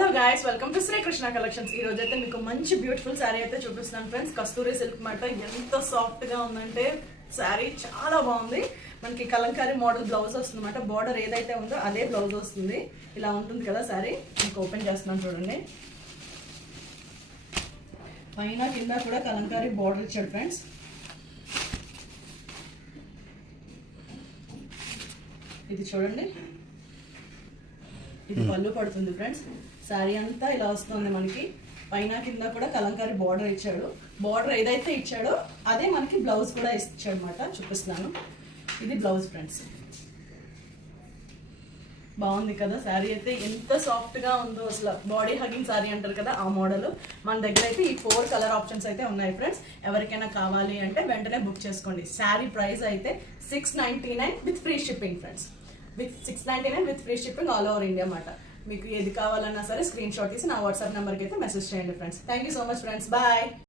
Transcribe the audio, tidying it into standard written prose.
Hello guys, welcome to Srikrishna collections. ఈ రోజు అయితే మీకు మంచి బ్యూటిఫుల్ శారీ అయితే చూపిస్తున్నాను ఫ్రెండ్స్. కస్తూరి సిల్క్ మాట ఎంత సాఫ్ట్ గా ఉందంటే శారీ చాలా బాగుంది. మనకి కలంకారీ మోడల్ బ్లౌజ్ వస్తుంది అనమాట. బార్డర్ ఏదైతే ఉందో అదే బ్లౌజ్ వస్తుంది. ఇలా ఉంటుంది కదా శారీ. మీకు ఓపెన్ చేస్తున్నాను చూడండి. పైన కింద కూడా కలంకారీ బార్డర్ ఇచ్చాడు ఫ్రెండ్స్. ఇది చూడండి, ఇది పళ్ళు పడుతుంది ఫ్రెండ్స్. శారీ అంతా ఇలా వస్తుంది మనకి. పైన కింద కూడా కలంకారీ బార్డర్ ఇచ్చాడు. బార్డర్ ఏదైతే ఇచ్చాడో అదే మనకి బ్లౌజ్ కూడా ఇచ్చాడు అనమాట. చూపిస్తున్నాను, ఇది బ్లౌజ్ ఫ్రెండ్స్. బాగుంది కదా శారీ అయితే, ఎంత సాఫ్ట్ గా ఉందో అసలు. బాడీ హగింగ్ శారీ అంటారు కదా, ఆ మోడల్. మన దగ్గర అయితే ఈ 4 కలర్ ఆప్షన్స్ అయితే ఉన్నాయి ఫ్రెండ్స్. ఎవరికైనా కావాలి అంటే వెంటనే బుక్ చేసుకోండి. శారీ ప్రైస్ అయితే 699 with free shipping friends. With 699 with free shipping all over India అన్నమాట. మీకు ఏది కావాలన్నా సరే స్క్రీన్ షాట్ తీసి నా వాట్సాప్ నెంబర్కి అయితే మెసేజ్ చేయండి friends. Thank you so much friends. Bye.